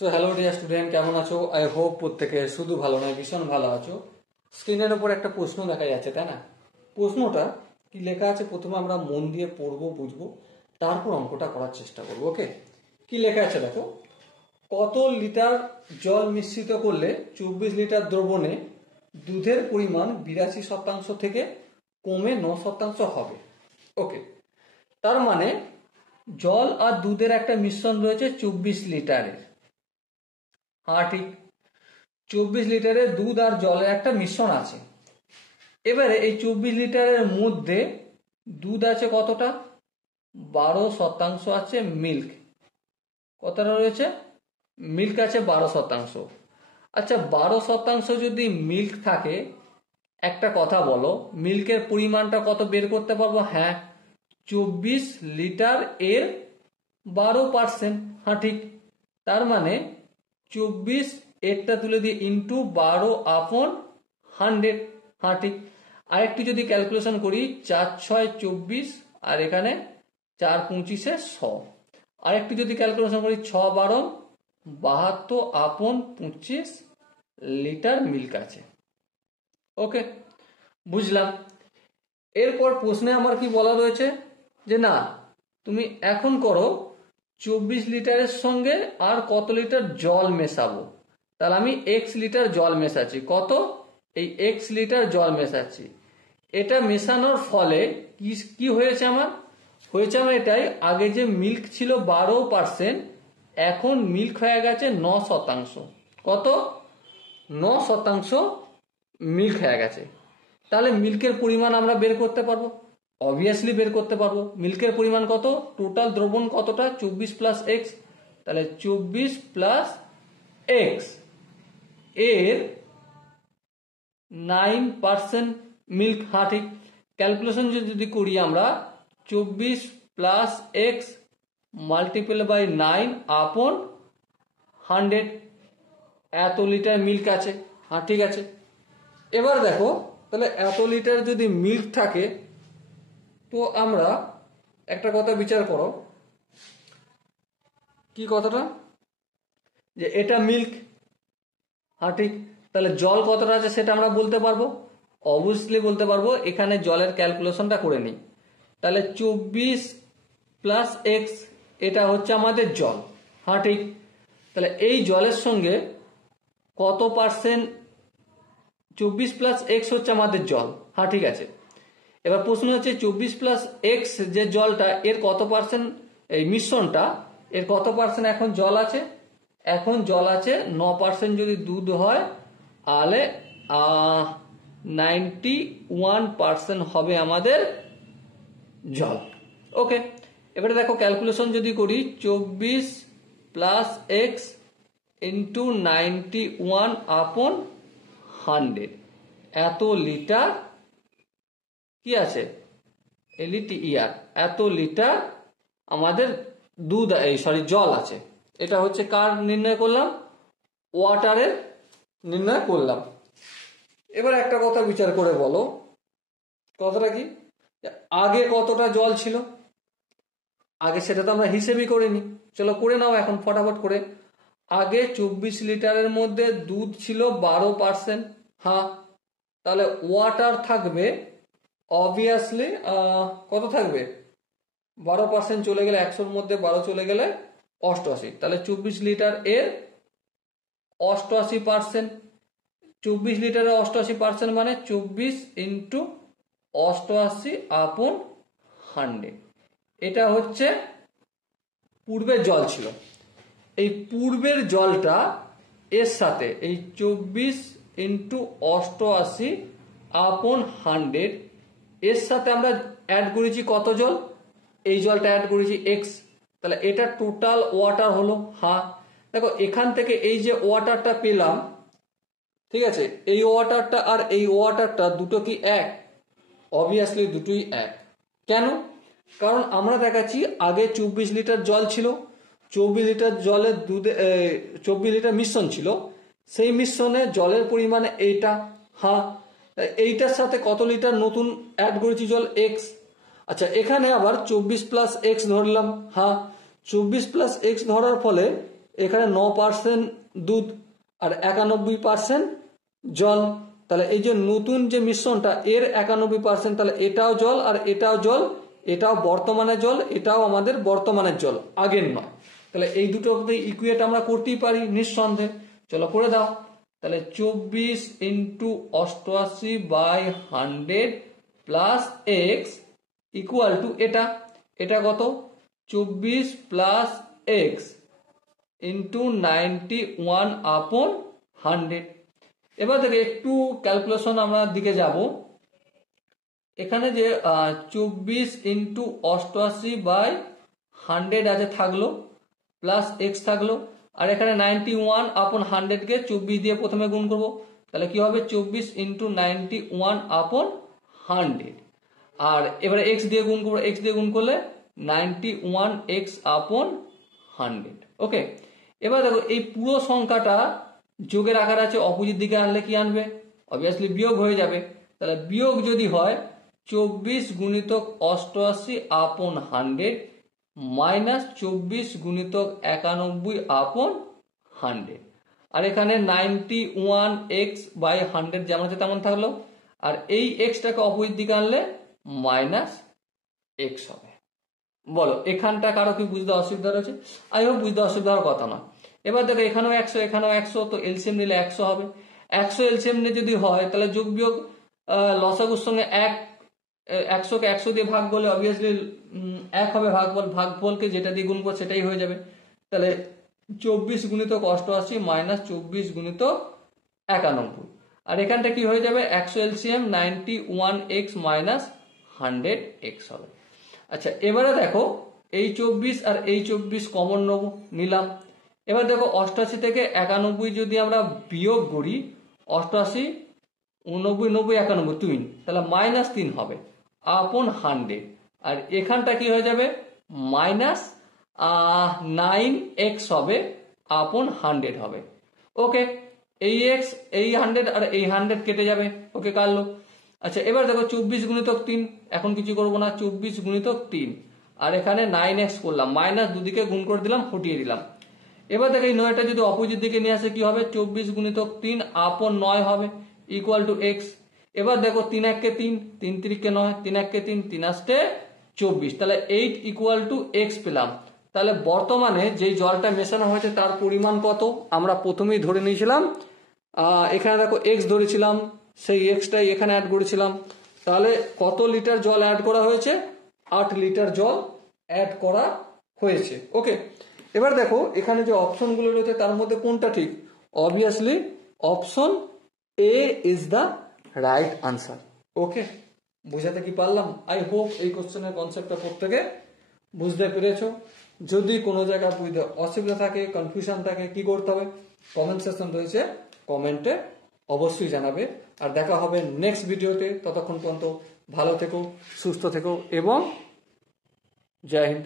So hello dear student, কেমন আছো? I hope প্রত্যেকে শুধু ভালো নয় ভীষণ ভালো আছো। স্ক্রিনের উপর একটা প্রশ্ন দেখা যাচ্ছে, তাই না? প্রশ্নটা কি লেখা আছে প্রথমে আমরা মন দিয়ে পড়বো, বুঝবো, তারপর অঙ্কটা করার চেষ্টা করবো। ওকে, কি লেখা আছে দেখো। কত লিটার জল মিশ্রিত করলে 24 লিটার দ্রবণে দুধের পরিমাণ 82% থেকে কমে 9% হবে? ওকে, তার মানে জল আর দুধের একটা মিশ্রণ রয়েছে 24 লিটারের। হ্যাঁ ঠিক, 24 লিটারের দুধ আর জলের একটা মিশ্রণ আছে। এবারে এই 24 লিটারের মধ্যে দুধ আছে কতটা? 12% আছে মিল্ক। কতটা রয়েছে? মিল্ক আছে 12%। আচ্ছা, 12% যদি মিল্ক থাকে, একটা কথা বলো, মিল্কের পরিমাণটা কত বের করতে পারবো? হ্যাঁ, 24 লিটার এর 12%। হ্যাঁ ঠিক, তার মানে 24 এরটা তুলে দিয়ে ইন্টু 12/100। হ্যাঁ ঠিক, আরেকটি যদি ক্যালকুলেশন করি, 4 6 24 আর এখানে 4 25 100। আরেকটি যদি ক্যালকুলেশন করি, 6 12 72/25 লিটার মিল্ক আছে। ওকে, বুঝলাম। এরপর প্রশ্নে আমার কি বলা রয়েছে যে না, তুমি এখন করো 24 লিটারের সঙ্গে আর কত লিটার জল মেশাবো। তাহলে আমি এক্স লিটার জল মেশাচ্ছি। কত? এই এক্স লিটার জল মেশাচ্ছি। এটা মেশানোর ফলে কি হয়েছে আমার? হয়েছে আমার এটাই, আগে যে মিল্ক ছিল 12%, এখন মিল্ক হয়ে গেছে 9%। কত? 9% মিল্ক হয়ে গেছে। তাহলে মিল্কের পরিমাণ আমরা বের করতে পারবো, অবভিয়াসলি বের করতে পারবো। মিল্কের পরিমাণ কত? টোটাল দ্রবণ কতটা? 24 প্লাস এক্স। তাহলে 24 প্লাস এক্স এর 9% মিল্ক। হ্যাঁ ঠিক, ক্যালকুলেশন যদি করি আমরা, 24 প্লাস এক্স মাল্টিপ্লাই বাই 9/100, এত লিটার মিল্ক আছে। হ্যাঁ ঠিক আছে। এবার দেখো, তাহলে এত লিটার যদি মিল্ক থাকে, তো আমরা একটা কথা বিচার করো। কি কথাটা? যে এটা মিল্ক। হ্যাঁ ঠিক, তাহলে জল কতটা আছে সেটা আমরা বলতে পারবো, অবভিয়াসলি বলতে পারবো। এখানে জলের ক্যালকুলেশনটা করে নিই। তাহলে 24 প্লাস এক্স, এটা হচ্ছে আমাদের জল। হ্যাঁ ঠিক, তাহলে এই জলের সঙ্গে কত পার্সেন্ট? 24 প্লাস এক্স হচ্ছে আমাদের জল। হ্যাঁ ঠিক আছে। এবার প্রশ্ন হচ্ছে 24 প্লাস এক্স যে জলটা, এর কত পার্সেন্ট, এই মিশ্রণটা এর কত পার্সেন্ট এখন জল আছে? এখন জল আছে 9%। যদি দুধ হয় তাহলে 91% হবে আমাদের জল। ওকে, এবারে দেখো ক্যালকুলেশন যদি করি, 24 প্লাস এক্স ইন্টু 91/100, এত লিটার কি আছে? এলইটিইআর, এত লিটার আমাদের দুধ, জল আছে। এটা হচ্ছে কার নির্ণয় করলাম? ওয়াটারের নির্ণয় করলাম। এবার একটা কথা বিচার করে বলো, কথাটা কি? আগে কতটা জল ছিল আগে, সেটা তো আমরা হিসেবই করিনি। চলো করে নাও এখন ফটাফট করে। আগে 24 লিটারের মধ্যে দুধ ছিল 12%। হ্যাঁ, তাহলে ওয়াটার থাকবে অবভিয়াসলি কত থাকবে? 12% চলে গেলে 100-র মধ্যে 12 চলে গেলে 88। তাহলে 24 লিটার এর 88%। 24 লিটারের 88% মানে 24 ইন্টু 88/100। এটা হচ্ছে পূর্বের জল ছিল। এই পূর্বের জলটা এর সাথে এই 24 ইন্টু 88/100 এর সাথে আমরা অ্যাড করেছি কত জল? এই জলটা অ্যাড করেছি এক্স। তাহলে এটা টোটাল ওয়াটার হলো। হ্যাঁ দেখো, এখান থেকে এই যে ওয়াটারটা পেলাম, ঠিক আছে, এই ওয়াটারটা আর এই ওয়াটারটা দুটো কি এক? অবভিয়াসলি দুটোই এক। কেন? কারণ আমরা দেখাচ্ছি আগে 24 লিটার জল ছিল, 24 লিটার জলের দুধে 24 লিটার মিশ্রণ ছিল, সেই মিশ্রণে জলের পরিমাণ এইটা। হ্যাঁ, এইটার সাথে কত লিটার নতুন অ্যাড করেছি জল? এক্স। আচ্ছা, এখানে আবার 24 প্লাস এক্স ধরলাম। হ্যাঁ, 24 প্লাস এক্স ধরার ফলে এখানে 9% দুধ আর 91% জল। তাহলে এই যে নতুন যে মিশ্রণটা এর 91%, তাহলে এটাও জল আর এটাও জল, এটাও বর্তমানের জল, এটাও আমাদের বর্তমানের জল, আগের নয়। তাহলে এই দুটো ইকুয়েট আমরা করতেই পারি নিঃসন্দেহে। চলো করে দাও। তাহলে 24 × 88/100 প্লাস এক্স ইকুয়াল টু এটা কত 24 প্লাস এক্স ইন্টু 91/100। এবার দেখে একটু ক্যালকুলেশন আমরা দিকে যাব। এখানে যে 24 × 88/100 আছে থাকলো, প্লাস এক্স থাকলো, আর এখানে 91/100 কে 24 দিয়ে প্রথমে গুণ করব। তাহলে কি হবে 24 × 91/100, আর এবারে এক্স দিয়ে গুণ করবো, এক্স দিয়ে গুণ করলে 91x/100। ওকে, এবার দেখো এই পুরো সংখ্যাটা যোগের আকার আছে, অপোজিট দিকে আনলে কি আনবে, অবভিয়াসলি বিয়োগ হয়ে যাবে। তাহলে বিয়োগ যদি হয় 24 × 88/100 মাইনাস 24 × 91/100, আর এখানে 91x/100 যেমন আছে তেমন থাকলো, আর এই এক্সটাকে অপোজিট দিকে আনলে মাইনাস এক্স হবে। বলো এখানটা কারো কি বুঝতে অসুবিধা রয়েছে? আই হোপ বুঝতে অসুবিধা হওয়ার কথা না। এবার দেখো এখানেও 100 এখানেও 100, তো এলসিএম নিলে 100 হবে। 100 এলসিএম নিয়ে যদি হয় তাহলে যোগ বিয়োগ লসাগুর সঙ্গে 100কে 100 দিয়ে ভাগ করলে অবভিয়াসলি 1 হবে ভাগফলকে যেটা দিয়ে গুণ করবো সেটাই হয়ে যাবে। তাহলে 24 × 88 মাইনাস 24 × 91, আর এখানটা কি হয়ে যাবে 100 এলসিএম 91x মাইনাস 100x হবে। আচ্ছা এবারে দেখো এই 24 আর এই 24 কমন নিলাম। এবার দেখো 88 থেকে 91 যদি আমরা বিয়োগ করি, 88 89 90 91 3, তাহলে মাইনাস 3 হবে আপন 100, আর এখানটা কি হয়ে যাবে মাইনাস 9x হবে আপন 100 হবে। ওকে, এই x এই 100 আর এই 100 কেটে যাবে। ওকে কাটলো। আচ্ছা এবার দেখো 24 × 3, এখন কিছু করবো না, 24 × 3, আর এখানে 9x করলাম, মাইনাস দুদিকে গুণ করে দিলাম, ফুটিয়ে দিলাম। এবার দেখো এই 9টা যদি অপোজিট দিকে নিয়ে আসে কি হবে 24 × 3 আপন 9 হবে ইকুয়াল টু এক্স। এবার দেখো 3 1 কে 3, 3 3 কে 9, 3 1 কে 3, 3 8 24, তাহলে 8 ইকুয়াল টু এক্স পেলাম। তাহলে বর্তমানে যে জলটা মেশানো হয়েছে তার পরিমাণ কত আমরা প্রথমেই ধরে নিয়েছিলাম, এখানে দেখো এক্স ধরেছিলাম, সেই এক্সটাই এখানে অ্যাড করেছিলাম। তাহলে কত লিটার জল অ্যাড করা হয়েছে 8 লিটার জল অ্যাড করা হয়েছে। ওকে, এবার দেখো এখানে যে অপশনগুলো রয়েছে তার মধ্যে কোনটা ঠিক, obviously option A is the right answer. Okay, বুঝাতে কি পারলাম? আই হোপ এই কোশ্চেনের কনসেপ্টটা প্রত্যেকে বুঝতে পেরেছো। যদি কোনো জায়গায় বুঝতে অসুবিধা থাকে, কনফিউশন থাকে, কি করতে হবে, কমেন্ট সেকশন রয়েছে, কমেন্টে অবশ্যই জানাবে। আর দেখা হবে নেক্সট ভিডিওতে। ততক্ষণ পর্যন্ত ভালো থেকো, সুস্থ থেকো এবং জয় হিন্দ।